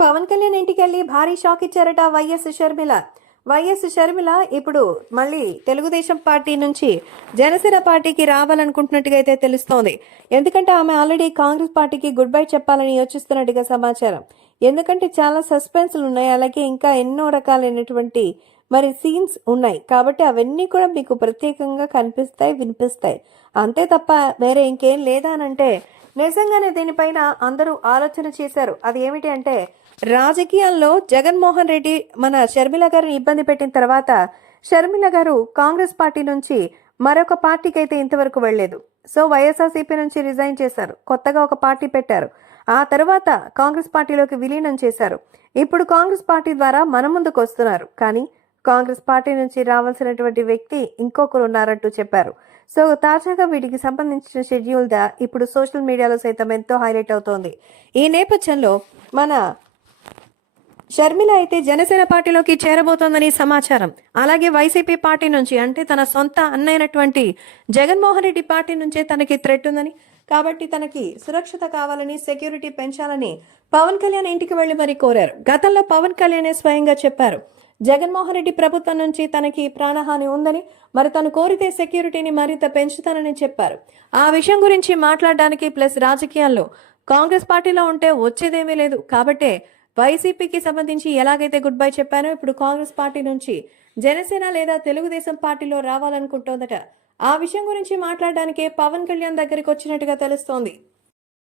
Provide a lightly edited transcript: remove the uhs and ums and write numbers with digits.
పవన్ కళ్యాణ్ ఇంటికెళ్లి భారీ షాక్ ఇచ్చారట YS Sharmila. YS Sharmila ఇప్పుడు మళ్ళీ తెలుగుదేశం పార్టీ నుంచి జనసేన పార్టీకి రావాలనుకుంటున్నట్టుగా అయితే తెలుస్తోంది. ఎందుకంటే ఆమె ఆల్రెడీ కాంగ్రెస్ పార్టీకి గుడ్ బై చెప్పాలని యోచిస్తున్నట్టుగా సమాచారం. ఎందుకంటే చాలా సస్పెన్స్లు ఉన్నాయి, అలాగే ఇంకా ఎన్నో రకాలైనటువంటి సీన్స్ ఉన్నాయి. కాబట్టి అవన్నీ కూడా మీకు ప్రత్యేకంగా కనిపిస్తాయి, వినిపిస్తాయి. అంతే తప్ప వేరే ఇంకేం లేదా అనంటే నిజంగానే దీనిపైన అందరూ ఆలోచన చేశారు. అది ఏమిటి అంటే, రాజకీయాల్లో జగన్మోహన్ రెడ్డి మన షర్మిల గారిని ఇబ్బంది పెట్టిన తర్వాత షర్మిల గారు కాంగ్రెస్ పార్టీ నుంచి మరొక పార్టీకి అయితే ఇంతవరకు వెళ్లేదు. సో వైఎస్ఆర్సీపీ నుంచి రిజైన్ చేశారు, కొత్తగా ఒక పార్టీ పెట్టారు. ఆ తర్వాత కాంగ్రెస్ పార్టీలోకి విలీనం చేశారు. ఇప్పుడు కాంగ్రెస్ పార్టీ ద్వారా మన ముందుకు వస్తున్నారు. కానీ కాంగ్రెస్ పార్టీ నుంచి రావాల్సినటువంటి వ్యక్తి ఇంకొకరు ఉన్నారంటూ చెప్పారు. సో తాజాగా వీటికి సంబంధించిన షెడ్యూల్ ఇప్పుడు సోషల్ మీడియాలో సైతం ఎంతో హైలైట్ అవుతోంది. ఈ నేపథ్యంలో మన షర్మిల అయితే జనసేన పార్టీలోకి చేరబోతోందని సమాచారం. అలాగే వైసీపీ పార్టీ నుంచి, అంటే తన సొంత అన్నైనటువంటి జగన్మోహన్ రెడ్డి పార్టీ నుంచే తనకి థ్రెట్ ఉందని, కాబట్టి తనకి సురక్షిత కావాలని, సెక్యూరిటీ పెంచాలని పవన్ కళ్యాణ్ ఇంటికి వెళ్లి మరీ కోరారు. గతంలో పవన్ కళ్యాణే స్వయంగా చెప్పారు, జగన్మోహన్ రెడ్డి ప్రభుత్వం నుంచి తనకి ప్రాణహాని ఉందని, తను కోరితే సెక్యూరిటీని మరింత పెంచుతానని చెప్పారు. ఆ విషయం గురించి మాట్లాడడానికి ప్లస్ రాజకీయాల్లో కాంగ్రెస్ పార్టీలో ఉంటే వచ్చేదేమీ లేదు. కాబట్టే వైసీపీకి సంబంధించి ఎలాగైతే గుడ్ బై చెప్పానో ఇప్పుడు కాంగ్రెస్ పార్టీ నుంచి జనసేన లేదా తెలుగుదేశం పార్టీలో రావాలనుకుంటోందట. ఆ విషయం గురించి మాట్లాడడానికే పవన్ కళ్యాణ్ దగ్గరికి వచ్చినట్టుగా తెలుస్తోంది.